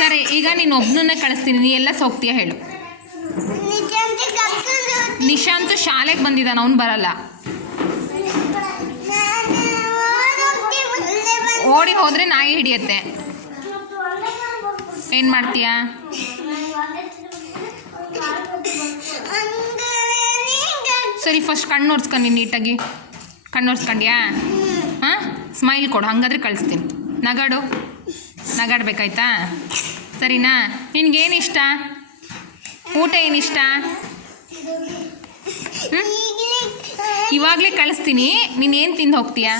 ಸರಿ, ಈಗ ನೀನು ಒಬ್ಬನನ್ನೇ ಕಳಿಸ್ತೀನಿ. ನೀ ಎಲ್ಲ ಹೋಗ್ತೀಯ ಹೇಳು. ನಿಶಾಂತ್ ಶಾಲೆಗೆ ಬಂದಿದ್ದಾನೆ, ಅವ್ನು ಬರಲ್ಲ. ಓಡಿ ಹೋದರೆ ನಾಯಿ ಹಿಡಿಯತ್ತೆ. ಏನು ಮಾಡ್ತೀಯಾ? ಸರಿ, ಫಸ್ಟ್ ಕಣ್ಣು ಒರೆಸ್ಕೊಂಡು ನೀಟಾಗಿ. ಕಣ್ಣು ಒರೆಸ್ಕೊಂಡ್ಯಾ? ಹಾಂ, ಸ್ಮೈಲ್ ಕೊಡು, ಹಾಗಾದ್ರೆ ಕಳಿಸ್ತೀನಿ. ನಗಾಡು, ನಗಾಡ್ಬೇಕಾಯ್ತಾ? ಸರಿನಾ? ನಿನಗೇನು ಇಷ್ಟ? ಊಟ ಏನಿಷ್ಟ? ಇವಾಗಲೇ ಕಳಿಸ್ತೀನಿ. ನೀನೇನು ತಿಂದು ಹೋಗ್ತೀಯಾ?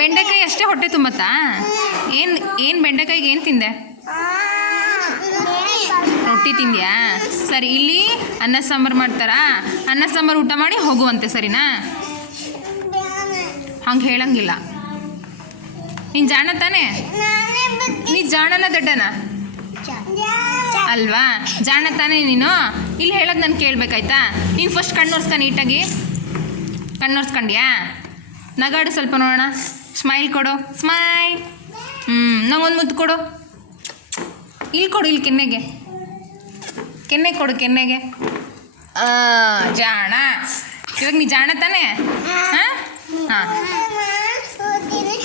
ಬೆಂಡೆಕಾಯಿ ಅಷ್ಟೇ ಹೊಟ್ಟೆ ತುಂಬತ್ತಾ? ಏನು ಬೆಂಡೆಕಾಯಿಗೆ ಏನು ತಿಂದೆ? ರೊಟ್ಟಿ ತಿಂದ್ಯಾ? ಸರಿ, ಇಲ್ಲಿ ಅನ್ನ ಸಾಂಬಾರು ಮಾಡ್ತಾರಾ? ಅನ್ನ ಸಾಂಬಾರು ಊಟ ಮಾಡಿ ಹೋಗುವಂತೆ, ಸರಿನಾ? ಹಂಗೆ ಹೇಳಂಗಿಲ್ಲ. ನೀನು ಜಾಣ ತಾನೇ? ನೀ ಜಾಣನ ದಡ್ಡನ ಅಲ್ವಾ? ಜಾಣ ತಾನೇ ನೀನು? ಇಲ್ಲಿ ಹೇಳೋದು ನಾನು ಕೇಳಬೇಕಾಯ್ತಾ? ನೀನು ಫಸ್ಟ್ ಕಣ್ಣು ಒರೆಸ್ಕ ನೀಟಾಗಿ. ಕಣ್ಣು ಒರೆಸ್ಕೊಂಡ್ಯಾ? ನಗಾಡು ಸ್ವಲ್ಪ ನೋಡೋಣ. ಸ್ಮೈಲ್ ಕೊಡು, ಸ್ಮೈಲ್. ನಂಗೊಂದು ಮುದ್ದು ಕೊಡು. ಇಲ್ಲಿ ಕೊಡು, ಇಲ್ಲಿ ಕೆನ್ನೆಗೆ. ಕೆನ್ನೆ ಕೊಡು, ಕೆನ್ನೆಗೆ. ಜಾಣ. ಇವಾಗ ನೀ ಜಾಣ ತಾನೇ? ಹಾಂ ಹಾಂ.